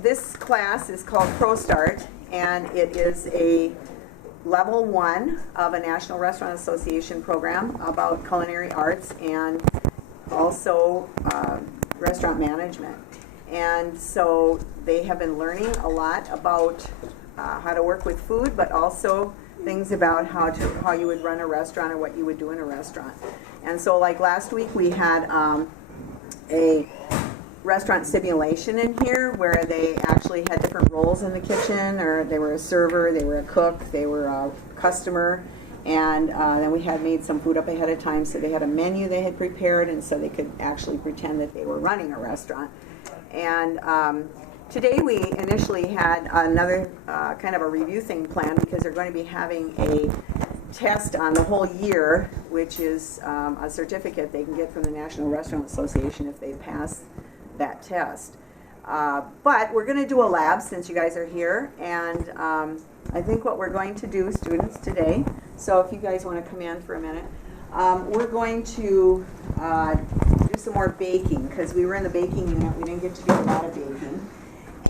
this class is called ProStart, and it is a level 1 of a National Restaurant Association program about culinary arts and also restaurant management. And so they have been learning a lot about how to work with food, but also things about how you would run a restaurant or what you would do in a restaurant. And so like last week we had a restaurant simulation in here where they actually had different roles in the kitchen, or they were a server, they were a cook, they were a customer, and then we had made some food up ahead of time, so they had a menu they had prepared, and so they could actually pretend that they were running a restaurant. And today we initially had another kind of a review thing planned, because they're going to be having a test on the whole year, which is a certificate they can get from the National Restaurant Association if they pass that test. But we're going to do a lab since you guys are here, and I think what we're going to do, students, today, so if you guys want to come in for a minute, we're going to do some more baking, because we were in the baking unit. We didn't get to do a lot of baking.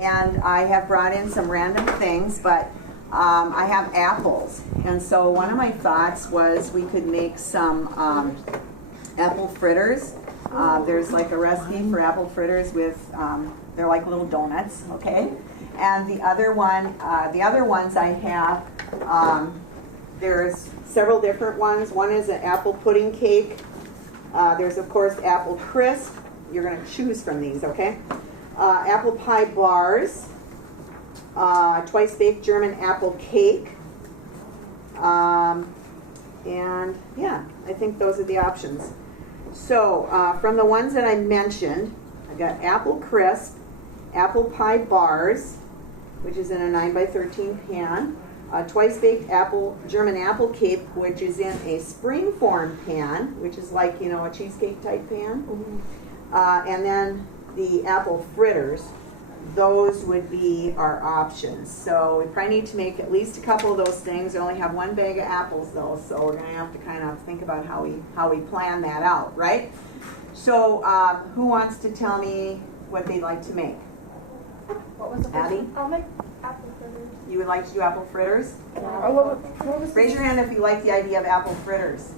And I have brought in some random things, but I have apples. And so one of my thoughts was we could make some apple fritters. There's like a recipe for apple fritters with, they're like little donuts, okay? And the other ones I have, there's several different ones. One is an apple pudding cake. There's of course apple crisp. You're going to choose from these, okay? Apple pie bars, twice baked German apple cake, and yeah, I think those are the options. So from the ones that I mentioned, I got apple crisp, apple pie bars, which is in a 9x13 pan, twice baked German apple cake, which is in a spring form pan, which is like, you know, a cheesecake type pan, and then the apple fritters. Those would be our options. So we probably need to make at least a couple of those things. We only have one bag of apples though, so we're going to have to kind of think about how we plan that out, right? So who wants to tell me what they'd like to make? What was the first Abby? one? I'll make apple fritters. You would like to do apple fritters? Yeah. What was Raise your hand if you like the idea of apple fritters.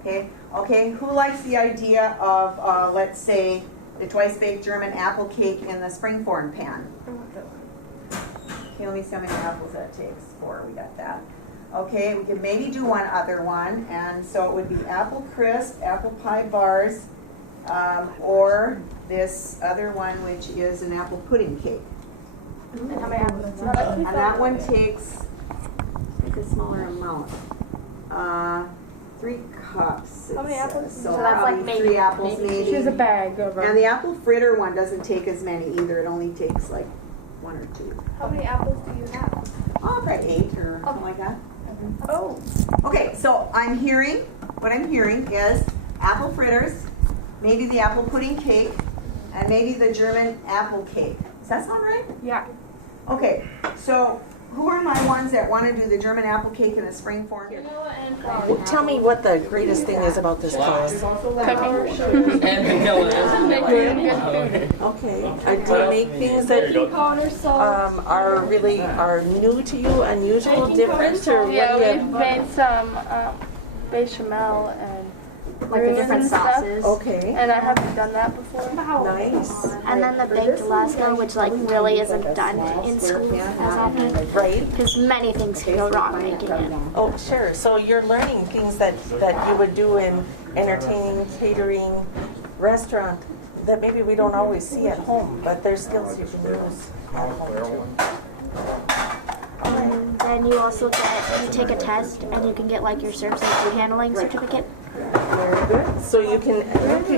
Okay. Okay. Who likes the idea of, let's say, the twice baked German apple cake in the springform pan? Okay, let me see how many apples that takes. 4. We got that. Okay, we could maybe do one other one, and so it would be apple crisp, apple pie bars, or this other one, which is an apple pudding cake. And how many apples? And that one takes a smaller amount. 3 cups. How many apples? So that's like maybe 3 apples, maybe. Choose a bag of them. And the apple fritter one doesn't take as many either. It only takes like 1 or 2. How many apples do you have? Oh, probably 8 or something like that. Oh. Okay, so what I'm hearing is apple fritters, maybe the apple pudding cake, and maybe the German apple cake. Does that sound right? Yeah. Okay, so who are my ones that want to do the German apple cake in the spring form? Tell me what the greatest thing is about this class. And Okay. Do you make things that are really new to you, unusual, different, or what Yeah, do you we've made some bechamel and like the different sauces. Okay. and I haven't done that before. Nice. And then the baked Alaska, which like really isn't done in school as often. Right. Because many things can go wrong making it. Oh, sure. So you're learning things that you would do in entertaining, catering, restaurant that maybe we don't always see at home, but there's skills you can use at home too. And then you also take a test, and you can get like your service and food handling certificate. Very good. So you can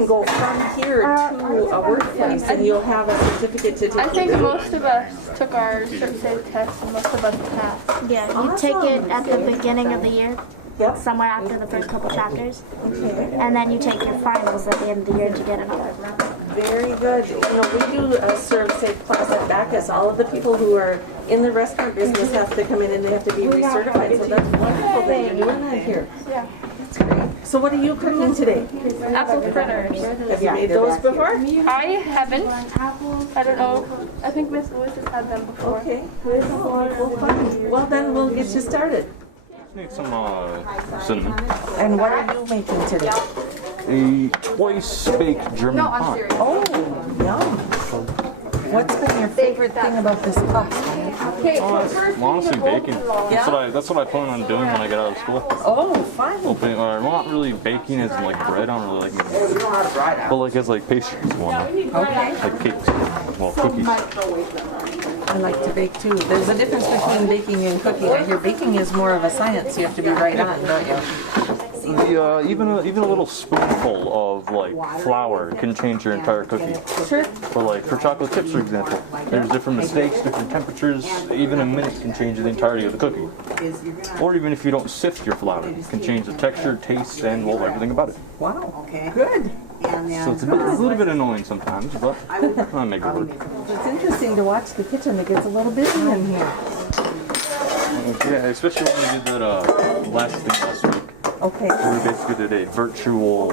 go from here to a workplace, and you'll have a certificate to take. I think most of us took our certificate test and most of us passed. Yeah, you take it at the beginning of the year, Yep. somewhere after the first couple chapters, Okay. and then you take your finals at the end of the year to get another. Very good. You know, we do a serve safe class at Bacchus. All of the people who are in the restaurant business have to come in and they have to be recertified. So that's wonderful that you're doing that here. Yeah. That's great. So what are you cooking today? Apple fritters. Have you made those before? I haven't. I don't know. I think Miss Lewis has had them before. Okay. Well, then we'll get you started. Need some cinnamon. And what are you making today? A twice baked German pie. Oh, yum. What's been your favorite thing about this class? Honestly, baking. That's what I plan on doing when I get out of school. Oh, fun. Hoping, not really baking as in like bread. I don't really like it. But like as like pastries, one. Okay. Like cakes. Well, cookies. I like to bake too. There's a difference between baking and cooking. I hear baking is more of a science. You have to be right on, don't you? Even a little spoonful of like flour can change your entire cookie. Sure. But like for chocolate chips, for example, there's different mistakes, different temperatures. Even a minute can change the entirety of the cookie. Or even if you don't sift your flour, it can change the texture, taste, and well, everything about it. Wow. Good. So it's a little bit annoying sometimes, but I make it work. It's interesting to watch the kitchen. It gets a little busy in here. Yeah, especially when we did that last week. Okay. We basically did a virtual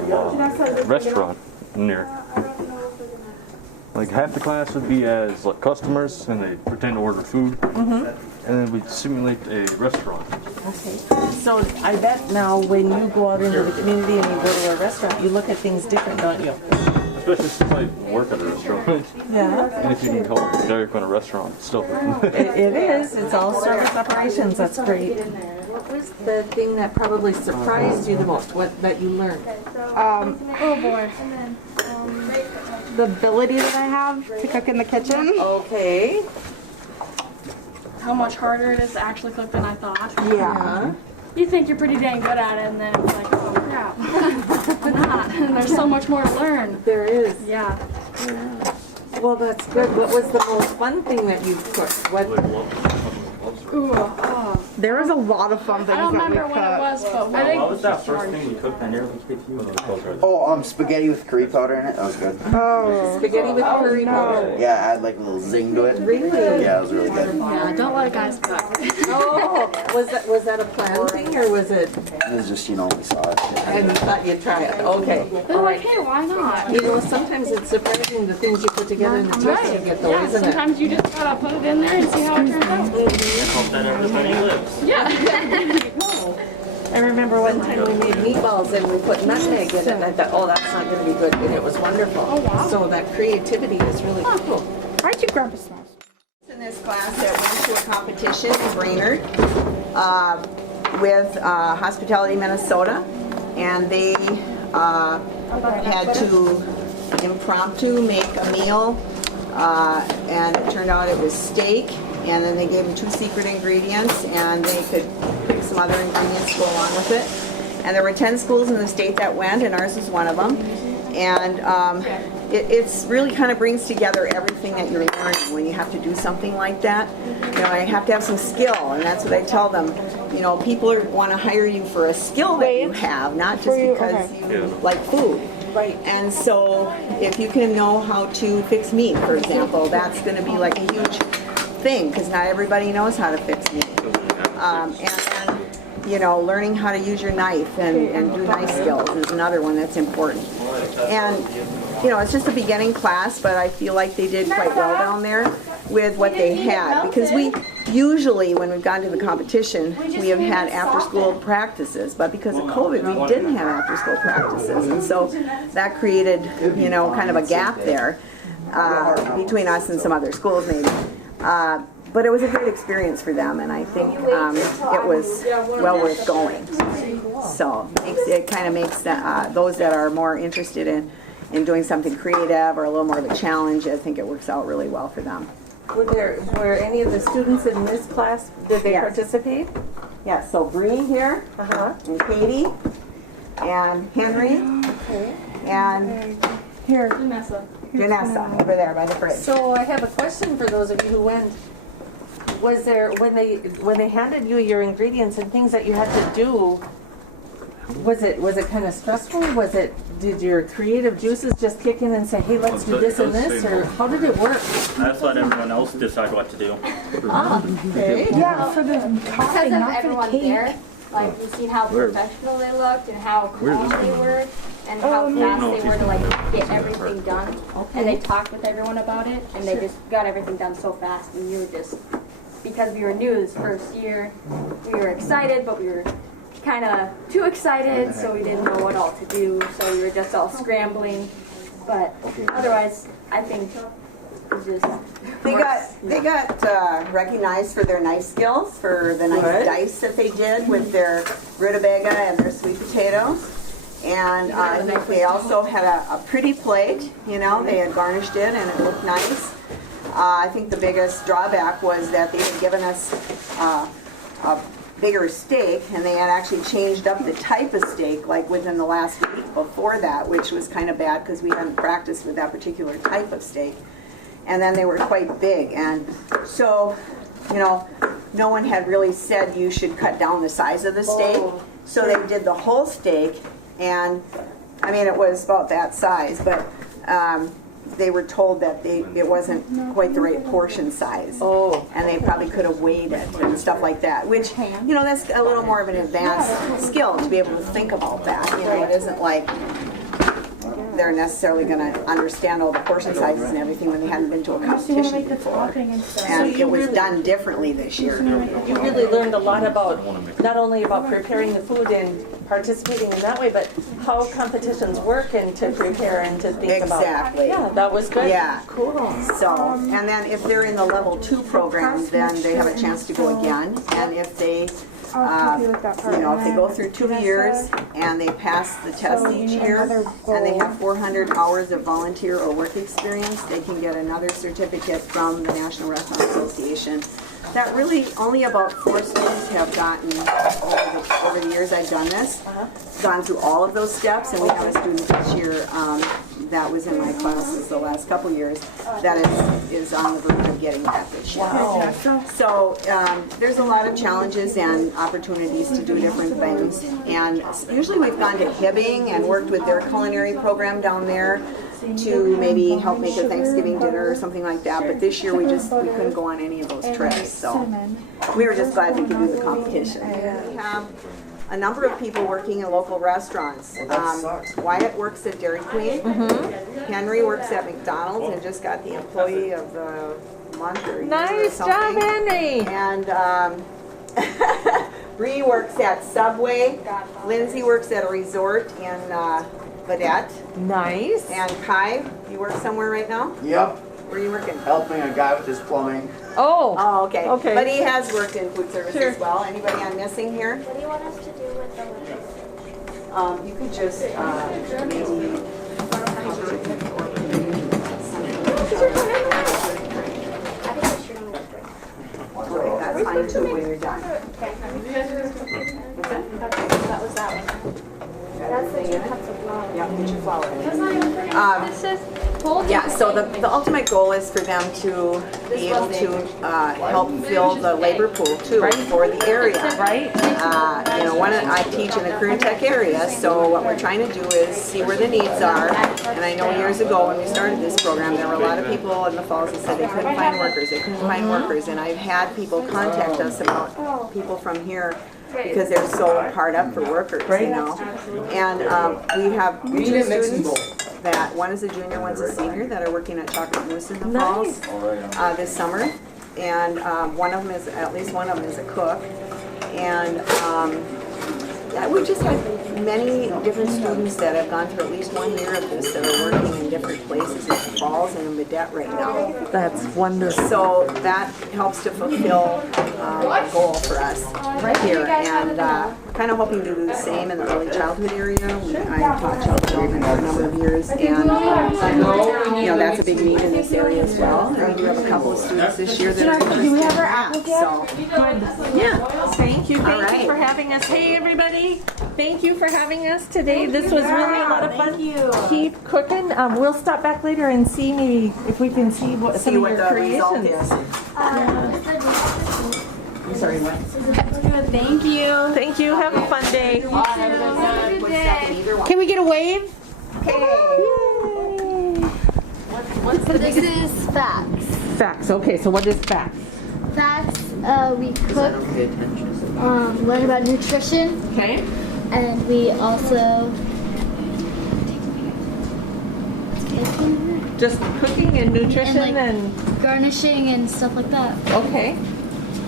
restaurant near. Like half the class would be as like customers, and they pretend to order food, and then we'd simulate a restaurant. Okay. So I bet now when you go out into the community and you go to a restaurant, you look at things different, don't you? Especially since I work at a restaurant. Yeah. And if you need help, Derek on a restaurant, it's still. It is. It's all service operations. That's great. What was the thing that probably surprised you the most? What that you learned? Oh boy. The ability that I have to cook in the kitchen. Okay. How much harder it is to actually cook than I thought. Yeah. You think you're pretty dang good at it, and then it's like, oh crap, I'm not. And there's so much more to learn. There is. Yeah. Well, that's good. What was the most fun thing that you cooked? What? Ooh, There was a lot of fun I things don't that we remember what it cooked. was, but I think What was that first thing you cooked that nearly killed you? Spaghetti with curry powder in it. That was good. Oh. Spaghetti with curry powder. Yeah, I had like a little zing to it. Really? Yeah, it was really good. yeah, don't let guys cook. Oh, was that a planned thing or was it? It was just, we saw it. And you thought you'd try it? Okay. They're like, hey, why not? You know, sometimes it's surprising the things you put together and the taste Right. you get, though, Yeah, isn't it? sometimes you just gotta put it in there and see how it turns out. Hope that everybody lives. Yeah. I remember one time we made meatballs and we put nutmeg in it, and I thought, oh, that's not going to be good, and it was wonderful. Oh, wow. So that creativity is really cool. Why'd you grab a smash? In this class that went to a competition in Brainerd with Hospitality Minnesota, and they had to impromptu make a meal, and it turned out it was steak, and then they gave them 2 secret ingredients, and they could pick some other ingredients to go along with it. And there were 10 schools in the state that went, and ours was one of them. And it's really kind of brings together everything that you're learning when you have to do something like that. You have to have some skill, and that's what I tell them. People want to hire you for a skill that you have, not just because you like food. Right. And so if you can know how to fix meat, for example, that's going to be like a huge thing, because not everybody knows how to fix meat. And learning how to use your knife and do knife skills is another one that's important. And it's just a beginning class, but I feel like they did quite well down there with what they had, because we usually, when we've gone to the competition, we have had after-school practices, but because of COVID, we didn't have after-school practices, and so that created, kind of a gap there between us and some other schools, maybe. But it was a great experience for them, and I think it was well worth going. So it kind of makes those that are more interested in doing something creative or a little more of a challenge, I think it works out really well for them. Were any of the students in this class, did they participate? Yes, so Bree here, and Katie, and Henry, and Here. Janessa over there by the fridge. So I have a question for those of you who went. Was there, when they handed you your ingredients and things that you had to do, Was it kind of stressful? Did your creative juices just kick in and say, hey, let's do this and this, or how did it work? I just let everyone else decide what to do. Okay. Yeah, for the Because topping, of not for the everyone cake. there, like you've seen how professional they looked and how calm they were and how fast they were to like get everything done. And they talked with everyone about it and they just got everything done so fast and you were just, because we were new this first year, we were excited but we were kind of too excited so we didn't know what all to do, so we were just all scrambling. But otherwise, I think it just They got recognized for their knife skills, for the nice dice that they did with their rutabaga and their sweet potatoes. And I think they also had a pretty plate, you know, they had garnished it and it looked nice. I think the biggest drawback was that they had given us a bigger steak, and they had actually changed up the type of steak like within the last week before that, which was kind of bad because we hadn't practiced with that particular type of steak. And then they were quite big, and so, you know, no one had really said you should cut down the size of the steak. So they did the whole steak, and I mean, it was about that size, but they were told that it wasn't quite the right portion size. And they probably could have weighed it and stuff like that, which, you know, that's a little more of an advanced skill to be able to think about that. You know, it isn't like they're necessarily going to understand all the portion sizes and everything when they hadn't been to a competition before. And it was done differently this year. You really learned a lot about, not only about preparing the food and participating in that way, but how competitions work and to prepare and to think about. Exactly. Yeah, that was good. Yeah. Cool. So, and then if they're in the level 2 program, then they have a chance to go again. And if they, you know, if they go through 2 years and they pass the test each year and they have 400 hours of volunteer or work experience, they can get another certificate from the National Restaurant Association. That really only about 4 students have gotten over the years I've done this, gone through all of those steps, and we have a student this year that was in my classes the last couple years that is on the verge of getting that this year. Wow. So there's a lot of challenges and opportunities to do different things, and usually we've gone to Hibbing and worked with their culinary program down there to maybe help make a Thanksgiving dinner or something like that, but this year we couldn't go on any of those trips, so we were just glad we could do the competition. We have a number of people working in local restaurants. Wyatt works at Dairy Queen. Henry works at McDonald's and just got the Employee of the Month or year or something. Nice job, Henry. And Bree works at Subway. Lindsay works at a resort in Vedette. Nice. And Kai, you work somewhere right now? Yep. Where are you working? Helping a guy with his plumbing. Oh. Oh, okay. Okay. But he has worked in food service as well. Anybody I'm missing here? what do you want us to do with the liquor? You could just maybe. That's fine too when you're done. That was that one. That's the 2 cups of flour. Yeah, put your flour in. Yeah, so the ultimate goal is for them to be able to help fill the labor pool too for the area. Right. You know, I teach in the career tech area, so what we're trying to do is see where the needs are. And I know years ago when we started this program, there were a lot of people in the falls that said they couldn't find workers, and I've had people contact us about people from here because they're so hard up for workers, you know. And we have 2 students that one is a junior, one's a senior that are working at Chocolate Moose in the falls this summer. And at least one of them is a cook. And yeah, we just had many different students that have gone through at least 1 year of this that are working in different places in the falls and in Vedette right now. That's wonderful. So that helps to fulfill a goal for us here, and kind of hoping to do the same in the early childhood area. I've taught child development for a number of years, and you know, that's a big need in this area as well. And we have a couple of students this year that are interested in that. So Yeah. Thank you. Thank you for having us. Hey, everybody. Thank you for having us today. This was really a lot of fun. Keep cooking. We'll stop back later and see maybe if we can see what some of your the result creations. is. Sorry, what? Thank you. Thank you. Have a fun day. Can we get a wave? This is facts. Facts. Okay, so what is facts? Facts, we cook, learn about nutrition, Okay. and we also Just cooking and nutrition and garnishing and stuff like that. okay.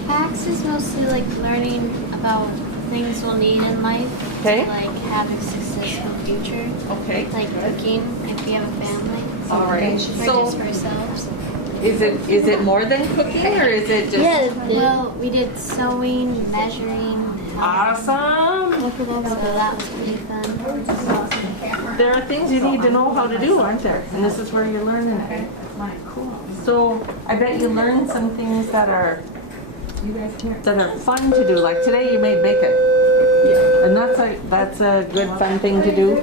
Facts is mostly like learning about things we'll need in life Okay. to like have a successful future. Okay. Like cooking if we have a family. All right. Or So just for ourselves. is it more than cooking or is it just Well, we did sewing, measuring. awesome? So that was pretty fun. There are things you need to know how to do, aren't there? And this is where you're learning it. Cool. So I bet you learned some things that are fun to do. Like today you made bacon. And that's a good fun thing to do.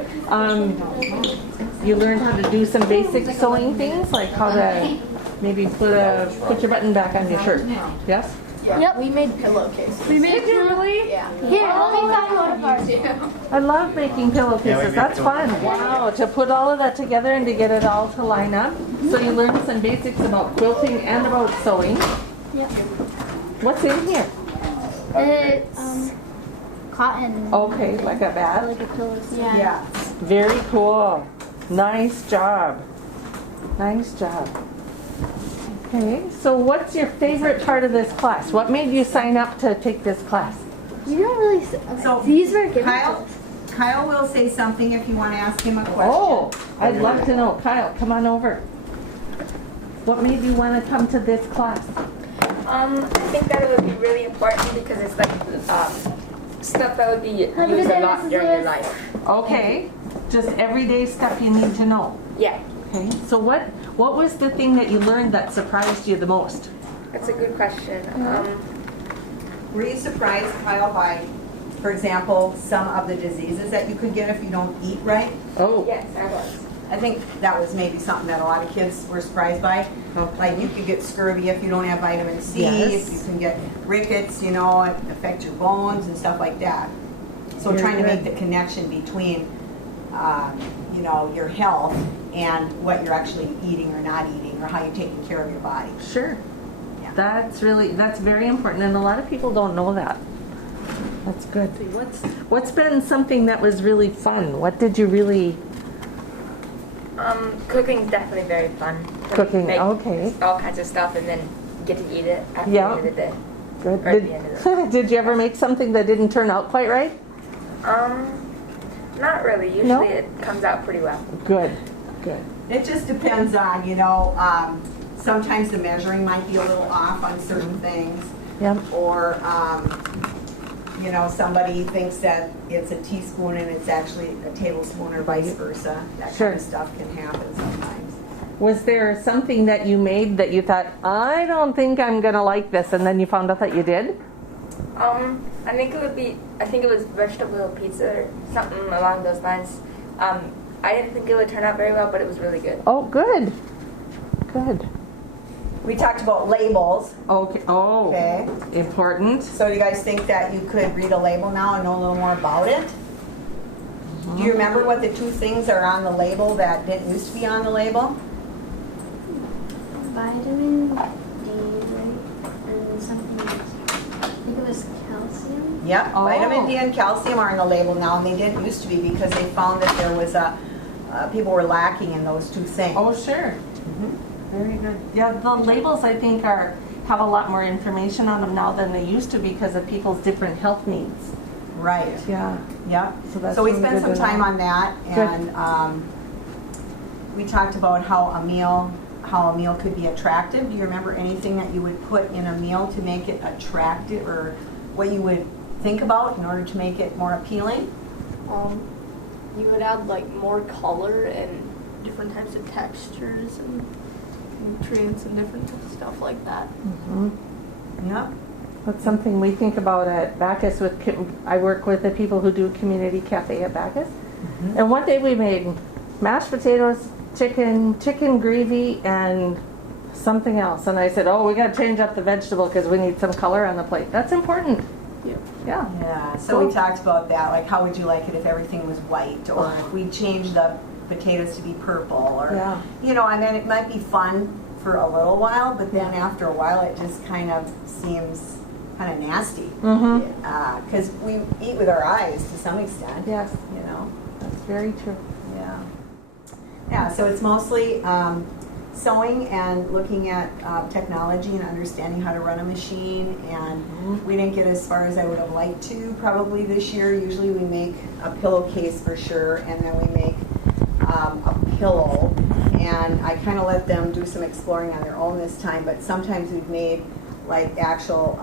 You learned how to do some basic sewing things, like how to maybe put your button back on your shirt. Yes? Yep. We made pillowcases. We made really? Yeah. Here, let me find one of ours. I love making pillowcases. That's fun. Wow, to put all of that together and to get it all to line up. So you learned some basics about quilting and about sewing. Yep. What's in here? It's cotton. Okay, like a bat. Like a pillow. Yeah. Very cool. Nice job. Nice job. Okay, so what's your favorite part of this class? What made you sign up to take this class? You don't really. So These were given to Kyle, us. Kyle will say something if you want to ask him a question. Oh, I'd love to know. Kyle, come on over. What made you want to come to this class? I think that it would be really important because it's like stuff that would be used a lot during your life. Okay, just everyday stuff you need to know. Yeah, Okay, so what was the thing that you learned that surprised you the most? that's a good question. Were you surprised, Kyle, by, for example, some of the diseases that you could get if you don't eat right? Oh, Yes, I was. I think that was maybe something that a lot of kids were surprised by. Like you could get scurvy if you don't have vitamin C, Yes. if you can get rickets, it affects your bones and stuff like that. So Very trying to make good. the connection between, your health and what you're actually eating or not eating or how you're taking care of your body. sure. Yeah. That's very important, and a lot of people don't know that. That's good. What's been something that was really fun? What did you really Cooking definitely very fun. cooking? Make Okay, all kinds of stuff and then get to eat it at Yeah. the end of the day. good. Or at the end of the Did you ever make something that didn't turn out quite right? Not really. Usually No? it comes out pretty well. Good, good. It just depends on, sometimes the measuring might be a little off on certain things. Yep. Or, somebody thinks that it's a teaspoon and it's actually a tablespoon or vice versa. That Sure. kind of stuff can happen sometimes. Was there something that you made that you thought, I don't think I'm gonna like this, and then you found out that you did? I think it was vegetable pizza or something along those lines. I didn't think it would turn out very well, but it was really good. Oh, good. Good. We talked about labels, Okay. Oh, okay? important. So do you guys think that you could read a label now and know a little more about it? Do you remember what the two things are on the label that didn't used to be on the label? Vitamin D, right? And something else. I think it was calcium. Yep, Oh. vitamin D and calcium are on the label now, and they didn't used to be because they found that there was people were lacking in those two things. Oh, sure. Very good. Yeah, the labels I think have a lot more information on them now than they used to because of people's different health needs. Right. Yeah. Yep. So that's So we really spent good some to time know. on that, Good. and we talked about how a meal could be attractive. Do you remember anything that you would put in a meal to make it attractive, or what you would think about in order to make it more appealing? You would add like more color and different types of textures and nutrients and different stuff like that. Yep. That's something we think about at Bacchus. I work with the people who do community cafe at Bacchus. And one day we made mashed potatoes, chicken gravy, and something else. And I said, oh, we got to change up the vegetable because we need some color on the plate. That's important. Yeah. Yeah, so we talked about that, like how would you like it if everything was white, or if we changed the potatoes to be purple, or, you know, I mean, it might be fun for a little while, but then after a while it just kind of seems kind of nasty. Because we eat with our eyes to some extent. Yes. You know? That's very true. Yeah. Yeah, so it's mostly sewing and looking at technology and understanding how to run a machine, and we didn't get as far as I would have liked to probably this year. Usually we make a pillowcase for sure, and then we make a pillow, and I kind of let them do some exploring on their own this time, but sometimes we've made like actual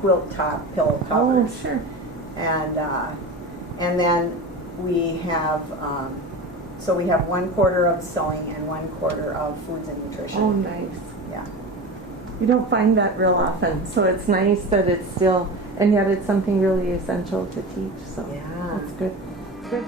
quilt top pillow covers. Oh, sure. And then we have so we have 1/4 of sewing and 1/4 of foods and nutrition. Oh, nice. Yeah. You don't find that real often, so it's nice that it's still, and yet it's something really essential to teach. So yeah, that's good. Good.